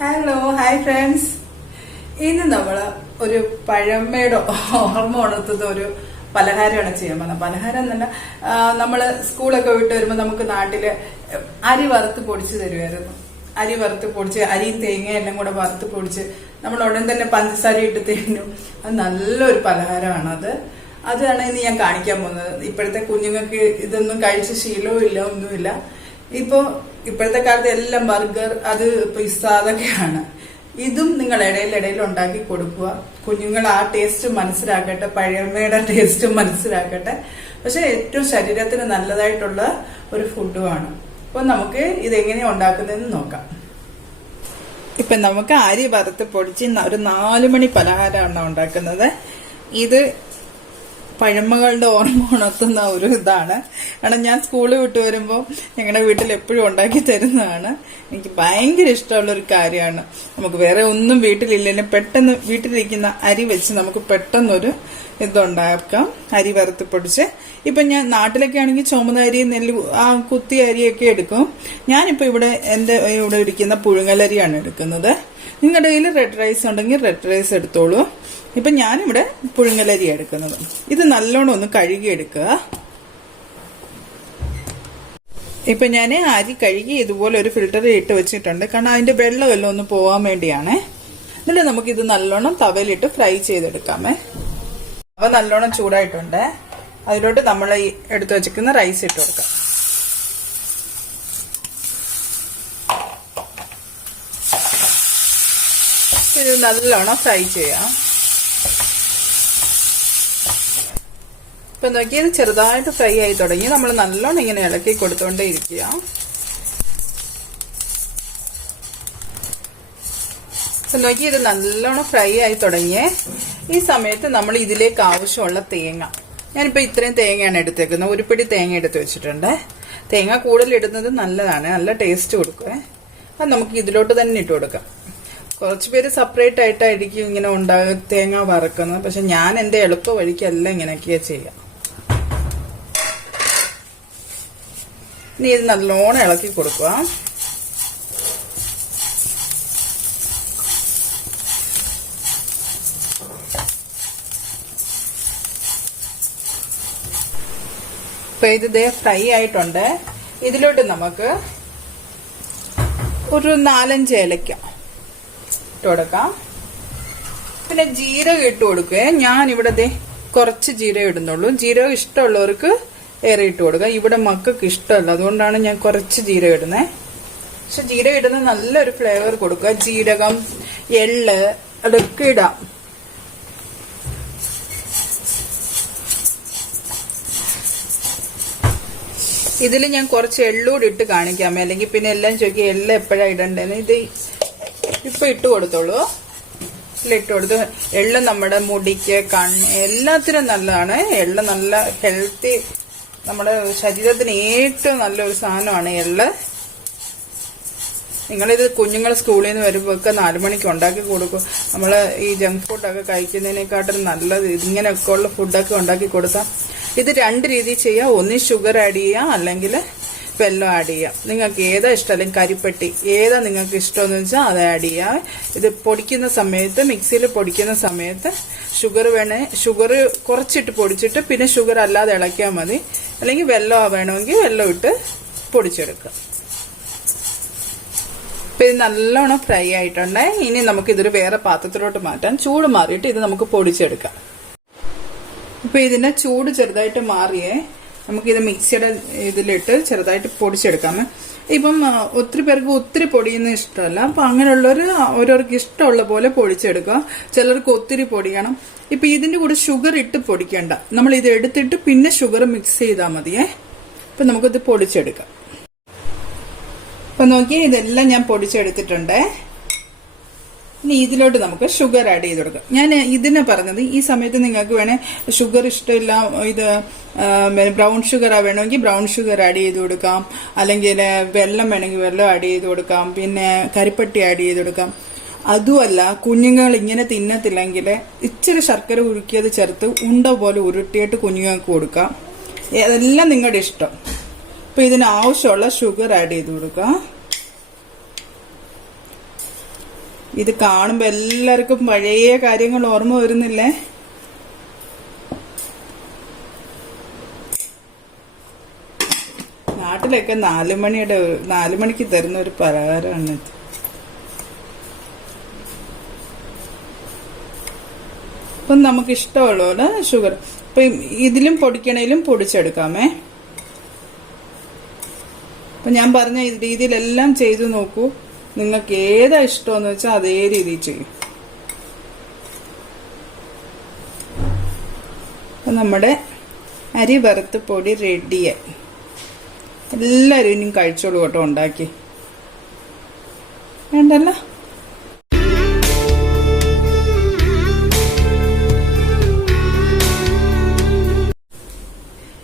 Hello hi friends. ഇന്ന് നമ്മൾ ഒരു പഴമയുടെ ഓർമ്മ ഉണർത്തുന്ന ഒരു പലഹാരമാണ് ചെയ്യാൻ പോകുന്നത്. പലഹാരം എന്നല്ല, നമ്മള് സ്കൂളൊക്കെ വിട്ട് വരുമ്പോൾ നമുക്ക് നാട്ടില് അരി വറുത്ത് പൊടിച്ച് തരുമായിരുന്നു. അരി വറുത്ത് പൊടിച്ച്, അരിയും തേങ്ങയും എല്ലാം കൂടെ വറുത്ത് പൊടിച്ച് നമ്മൾ ഉടൻ തന്നെ പഞ്ചസാര ഇട്ട് തിന്നും. അത് നല്ലൊരു പലഹാരമാണ്. അതാണ് ഇന്ന് ഞാൻ കാണിക്കാൻ പോകുന്നത്. ഇപ്പോഴത്തെ കുഞ്ഞുങ്ങൾക്ക് ഇതൊന്നും കഴിച്ച ശീലവും ഇല്ല, ഒന്നുമില്ല. ഇപ്പോഴത്തെ കാലത്ത് എല്ലാം ബർഗർ, അത് പിസ്സ, അതൊക്കെയാണ്. ഇതും നിങ്ങൾ ഇടയിൽ ഉണ്ടാക്കി കൊടുക്കുക. കുഞ്ഞുങ്ങൾ ആ ടേസ്റ്റ് മനസ്സിലാക്കട്ടെ, പഴമയുടെ ടേസ്റ്റ് മനസ്സിലാക്കട്ടെ. പക്ഷെ ഏറ്റവും ശരീരത്തിന് നല്ലതായിട്ടുള്ള ഒരു ഫുഡുമാണ്. അപ്പൊ നമുക്ക് ഇതെങ്ങനെയാ ഉണ്ടാക്കുന്നതെന്ന് നോക്കാം. നമുക്ക് അരി വറുത്ത് പൊടിച്ച് ഒരു 4 മണി പലഹാരമാണ് ഉണ്ടാക്കുന്നത്. ഇത് പഴമകളുടെ ഓർമ്മ ഉണർത്തുന്ന ഒരു ഇതാണ്. കാരണം ഞാൻ സ്കൂളിൽ വിട്ട് വരുമ്പോൾ ഞങ്ങളുടെ വീട്ടിൽ എപ്പോഴും ഉണ്ടാക്കി തരുന്നതാണ്. എനിക്ക് ഭയങ്കര ഇഷ്ടമുള്ള ഒരു കാര്യമാണ്. നമുക്ക് വേറെ ഒന്നും വീട്ടിലില്ലെങ്കിലും പെട്ടെന്ന് വീട്ടിലിരിക്കുന്ന അരി വെച്ച് നമുക്ക് പെട്ടെന്നൊരു ഇതുണ്ടാക്കാം. അരി വറുത്ത് പൊടിച്ച് ഞാൻ നാട്ടിലൊക്കെ ആണെങ്കിൽ ചുമന്ന അരി, നെല്ല്, കുത്തിയ അരിയൊക്കെ എടുക്കും. ഞാനിപ്പോൾ എന്റെ ഇവിടെ ഇരിക്കുന്ന പുഴുങ്ങലരിയാണ് എടുക്കുന്നത്. നിങ്ങളുടെ കയ്യിൽ റെഡ് റൈസ് ഉണ്ടെങ്കിൽ റെഡ് റൈസ് എടുത്തോളൂ. ഞാനിവിടെ പുഴുങ്ങലരി എടുക്കുന്നത്. ഇത് നല്ലോണം ഒന്ന് കഴുകിയെടുക്കുക. ഞാൻ അരി കഴുകി ഇതുപോലെ ഒരു ഫിൽറ്ററിൽ ഇട്ട് വെച്ചിട്ടുണ്ട്. കാരണം അതിന്റെ വെള്ളമെല്ലാം ഒന്ന് പോവാൻ വേണ്ടിയാണ്. എന്നിട്ട് നമുക്കിത് നല്ലോണം തവയിലിട്ട് ഫ്രൈ ചെയ്തെടുക്കാമേ. അവ നല്ലോണം ചൂടായിട്ടുണ്ട്. അതിലോട്ട് നമ്മൾ ഈ എടുത്തു വെച്ചിരിക്കുന്ന റൈസ് ഇട്ട് കൊടുക്കാം. ഇത് നല്ലോണം ഫ്രൈ ചെയ്യാം. നോക്കി, ഇത് ചെറുതായിട്ട് ഫ്രൈ ആയി തുടങ്ങി. നമ്മൾ നല്ലോണം ഇങ്ങനെ ഇളക്കി കൊടുത്തോണ്ടേ ഇരിക്കുക. നോക്കി, ഇത് നല്ലോണം ഫ്രൈ ആയി തുടങ്ങിയേ. ഈ സമയത്ത് നമ്മൾ ഇതിലേക്ക് ആവശ്യമുള്ള തേങ്ങ, ഞാനിപ്പോ ഇത്രയും തേങ്ങയാണ് എടുത്തേക്കുന്നത്. ഒരു പിടി തേങ്ങ എടുത്ത് വെച്ചിട്ടുണ്ട്. തേങ്ങ കൂടുതൽ ഇടുന്നത് നല്ലതാണ്, നല്ല ടേസ്റ്റ് കൊടുക്കുവേ. അത് നമുക്ക് ഇതിലോട്ട് തന്നെ ഇട്ട് കൊടുക്കാം. കുറച്ചു പേര് സെപ്പറേറ്റ് ആയിട്ടായിരിക്കും ഇങ്ങനെ തേങ്ങ വറക്കുന്നത്. പക്ഷെ ഞാൻ എന്റെ എളുപ്പ വഴിക്കല്ല ഇങ്ങനെയൊക്കെയാ ചെയ്യാം. ഇനി ഇത് നല്ലോണം ഇളക്കി കൊടുക്കുക. ഇത് ഫ്രൈ ആയിട്ടുണ്ട്. ഇതിലോട്ട് നമുക്ക് ഒരു 4-5 ഏലക്ക ഇട്ട് കൊടുക്കാം. ജീരകം ഇട്ട് കൊടുക്കുക. ഞാനിവിടെ കുറച്ച് ജീരകം ഇടുന്നുള്ളൂ. ജീരകം ഇഷ്ടമുള്ളവർക്ക് ഏറെ ഇട്ട് കൊടുക്കുക. ഇവിടെ മക്കൾക്ക് ഇഷ്ടമല്ല, അതുകൊണ്ടാണ് ഞാൻ കുറച്ച് ജീരകം ഇടുന്നത്. പക്ഷെ ജീരകം ഇടുന്ന നല്ലൊരു ഫ്ലേവർ കൊടുക്കുക. ജീരകം, എള്ള് അതൊക്കെ ഇടാം. ഇതിൽ ഞാൻ കുറച്ച് എള്ളൂടി ഇട്ട് കാണിക്കാമേ, അല്ലെങ്കിൽ പിന്നെ എല്ലാം ചോദിക്കുക എള്ള എപ്പോഴാണ് ഇടണ്ടേന്ന്. ഇത് ഇപ്പൊ ഇട്ട് കൊടുത്തോളൂ. ഇട്ട് കൊടുത്തു. എള്ള് നമ്മുടെ മുടിക്ക്, കണ്ണ്, എല്ലാത്തിനും നല്ലതാണ്. എള്ള് നല്ല ഹെൽത്തി, നമ്മുടെ ശരീരത്തിന് ഏറ്റവും നല്ലൊരു സാധനമാണ് എള്ള്. നിങ്ങളിത് കുഞ്ഞുങ്ങൾ സ്കൂളിൽ നിന്ന് വരുമ്പോഴൊക്കെ 4 മണിക്ക് ഉണ്ടാക്കി കൊടുക്കും. നമ്മള് ഈ ജങ്ക് ഫുഡൊക്കെ കഴിക്കുന്നതിനെക്കാട്ടും നല്ലത് ഇങ്ങനെയൊക്കെ ഉള്ള ഫുഡൊക്കെ ഉണ്ടാക്കി കൊടുത്താൽ. ഇത് 2 രീതിയിൽ ചെയ്യാം. ഒന്നി ഷുഗർ ആഡ് ചെയ്യാം, അല്ലെങ്കിൽ വെള്ളം ആഡ് ചെയ്യാം. നിങ്ങൾക്ക് ഏതാ ഇഷ്ടം, അല്ലെങ്കിൽ കരിപ്പെട്ടി, ഏതാ നിങ്ങൾക്ക് ഇഷ്ടമെന്ന് വെച്ചാൽ അത് ആഡ് ചെയ്യാം. ഇത് പൊടിക്കുന്ന സമയത്ത്, മിക്സിയിൽ പൊടിക്കുന്ന സമയത്ത് ഷുഗർ ഷുഗർ കുറച്ചിട്ട് പൊടിച്ചിട്ട് പിന്നെ ഷുഗർ അല്ലാതെ ഇളക്കിയാൽ മതി. അല്ലെങ്കിൽ വെള്ളം വേണമെങ്കിൽ വെള്ളം ഇട്ട് പൊടിച്ചെടുക്കാം. ഇത് നല്ലോണം ഫ്രൈ ആയിട്ടുണ്ട്. ഇനി നമുക്ക് ഇതൊരു വേറെ പാത്രത്തിലോട്ട് മാറ്റാം. ചൂട് മാറിയിട്ട് ഇത് നമുക്ക് പൊടിച്ചെടുക്കാം. ഇതിന്റെ ചൂട് ചെറുതായിട്ട് മാറിയേ. നമുക്കിത് മിക്സിയുടെ ഇതിലിട്ട് ചെറുതായിട്ട് പൊടിച്ചെടുക്കാം. ഒത്തിരി പേർക്ക് ഒത്തിരി പൊടിയുന്ന ഇഷ്ടമല്ല. അപ്പൊ അങ്ങനെയുള്ളവർ ഓരോർക്ക് ഇഷ്ടമുള്ള പോലെ പൊടിച്ചെടുക്കുക. ചിലർക്ക് ഒത്തിരി പൊടിയണം. ഇതിന്റെ കൂടെ ഷുഗർ ഇട്ട് പൊടിക്കണ്ട. നമ്മൾ ഇത് എടുത്തിട്ട് പിന്നെ ഷുഗർ മിക്സ് ചെയ്താൽ മതിയേ. നമുക്കിത് പൊടിച്ചെടുക്കാം. നോക്കിയേ, ഇതെല്ലാം ഞാൻ പൊടിച്ചെടുത്തിട്ടുണ്ട്. ഇനി ഇതിലോട്ട് നമുക്ക് ഷുഗർ ആഡ് ചെയ്ത് കൊടുക്കാം. ഞാൻ ഇതിനെ പറഞ്ഞത്, ഈ സമയത്ത് നിങ്ങൾക്ക് വേണേ ഷുഗർ ഇഷ്ടമില്ല, ഇത് ബ്രൗൺ ഷുഗർ വേണമെങ്കിൽ ബ്രൗൺ ഷുഗർ ആഡ് ചെയ്ത് കൊടുക്കാം, അല്ലെങ്കിൽ വെള്ളം വേണമെങ്കിൽ വെള്ളം ആഡ് ചെയ്ത് കൊടുക്കാം, പിന്നെ കരിപ്പട്ടി ആഡ് ചെയ്ത് കൊടുക്കാം. അതുമല്ല, കുഞ്ഞുങ്ങൾ ഇങ്ങനെ തിന്നത്തില്ലെങ്കിൽ ഇച്ചിരി ശർക്കര ഉരുക്കിയത് ചേർത്ത് ഉണ്ട പോലെ ഉരുട്ടിയിട്ട് കുഞ്ഞുങ്ങൾക്ക് കൊടുക്കാം. അതെല്ലാം നിങ്ങളുടെ ഇഷ്ടം. ഇതിന് ആവശ്യമുള്ള ഷുഗർ ആഡ് ചെയ്ത് കൊടുക്കാം. ഇത് കാണുമ്പോ എല്ലാവർക്കും പഴയ കാര്യങ്ങൾ ഓർമ്മ വരുന്നില്ലേ? നാട്ടിലൊക്കെ 4 മണിക്ക് തരുന്ന ഒരു പലഹാരമാണ് ഇത്. അപ്പം നമുക്ക് ഇഷ്ടമുള്ള ഷുഗർ ഇപ്പൊ ഇതിലും പൊടിക്കണേലും പൊടിച്ചെടുക്കാമേ. അപ്പൊ ഞാൻ പറഞ്ഞ രീതിയിലെല്ലാം ചെയ്തു നോക്കൂ. നിങ്ങൾക്ക് ഏതാ ഇഷ്ടമെന്ന് വെച്ചാൽ അതേ രീതിയിൽ ചെയ്യും. അപ്പൊ നമ്മുടെ അരി വറുത്ത് പൊടി റെഡിയായി. എല്ലാവരും ഇനിയും കഴിച്ചോളൂ കേട്ടോ ഉണ്ടാക്കി. വേണ്ടല്ലോ.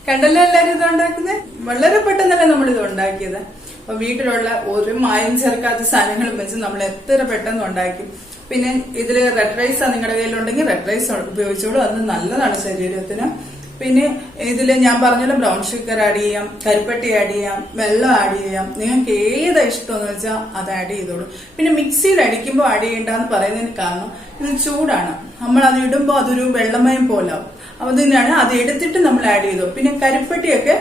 കണ്ടല്ലോ എല്ലാരും ഇത് ഉണ്ടാക്കുന്നത്. വളരെ പെട്ടെന്നല്ലേ നമ്മൾ ഇത് ഉണ്ടാക്കിയത്. അപ്പൊ വീട്ടിലുള്ള ഒരു മായം ചേർക്കാത്ത സാധനങ്ങളും വെച്ച് നമ്മൾ എത്ര പെട്ടെന്ന് ഉണ്ടാക്കി. പിന്നെ ഇതില് റെഡ് റൈസ് നിങ്ങളുടെ കയ്യിലുണ്ടെങ്കിൽ റെഡ് റൈസ് ഉപയോഗിച്ചോളൂ. അത് നല്ലതാണ് ശരീരത്തിന്. പിന്നെ ഇതില് ഞാൻ പറഞ്ഞല്ലോ ബ്രൗൺ ഷുഗർ ആഡ് ചെയ്യാം, കരിപ്പട്ടി ആഡ് ചെയ്യാം, വെള്ളം ആഡ് ചെയ്യാം. നിങ്ങൾക്ക് ഏതാ ഇഷ്ടമെന്ന് വെച്ചാൽ അത് ആഡ് ചെയ്തോളൂ. പിന്നെ മിക്സിയിൽ അടിക്കുമ്പോൾ ആഡ് ചെയ്യണ്ടെന്ന് പറയുന്നതിന് കാരണം ഇത് ചൂടാണ്. നമ്മൾ അത് ഇടുമ്പോൾ അതൊരു വെള്ളമയം പോലാവും. അതിനാണ് അത് എടുത്തിട്ട് നമ്മൾ ആഡ് ചെയ്തു. പിന്നെ കരിപ്പട്ടിയൊക്കെ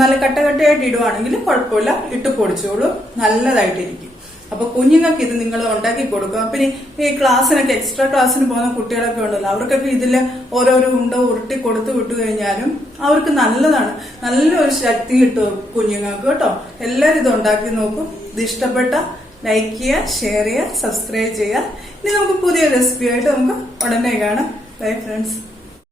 നല്ല കട്ടകട്ടയായിട്ട് ഇടുവാണെങ്കിൽ കുഴപ്പമില്ല, ഇട്ട് പൊടിച്ചോളൂ, നല്ലതായിട്ടിരിക്കും. അപ്പൊ കുഞ്ഞുങ്ങൾക്ക് ഇത് നിങ്ങൾ ഉണ്ടാക്കി കൊടുക്കുക. പിന്നെ ഈ ക്ലാസ്സിനൊക്കെ എക്സ്ട്രാ ക്ലാസ്സിന് പോകുന്ന കുട്ടികളൊക്കെ ഉണ്ടല്ലോ, അവർക്കൊക്കെ ഇതിൽ ഓരോരോ ഉണ്ട ഉരുട്ടി കൊടുത്തു വിട്ടു കഴിഞ്ഞാലും അവർക്ക് നല്ലതാണ്. നല്ലൊരു ശക്തി കിട്ടും കുഞ്ഞുങ്ങൾക്ക് കേട്ടോ. എല്ലാവരും ഇത് ഉണ്ടാക്കി നോക്കും. ഇത് ഇഷ്ടപ്പെട്ട ലൈക്ക് ചെയ്യുക, ഷെയർ ചെയ്യുക, സബ്സ്ക്രൈബ് ചെയ്യുക. ഇനി നമുക്ക് പുതിയ റെസിപ്പി ആയിട്ട് നമുക്ക് ഉടനെ കാണാം. Bye friends.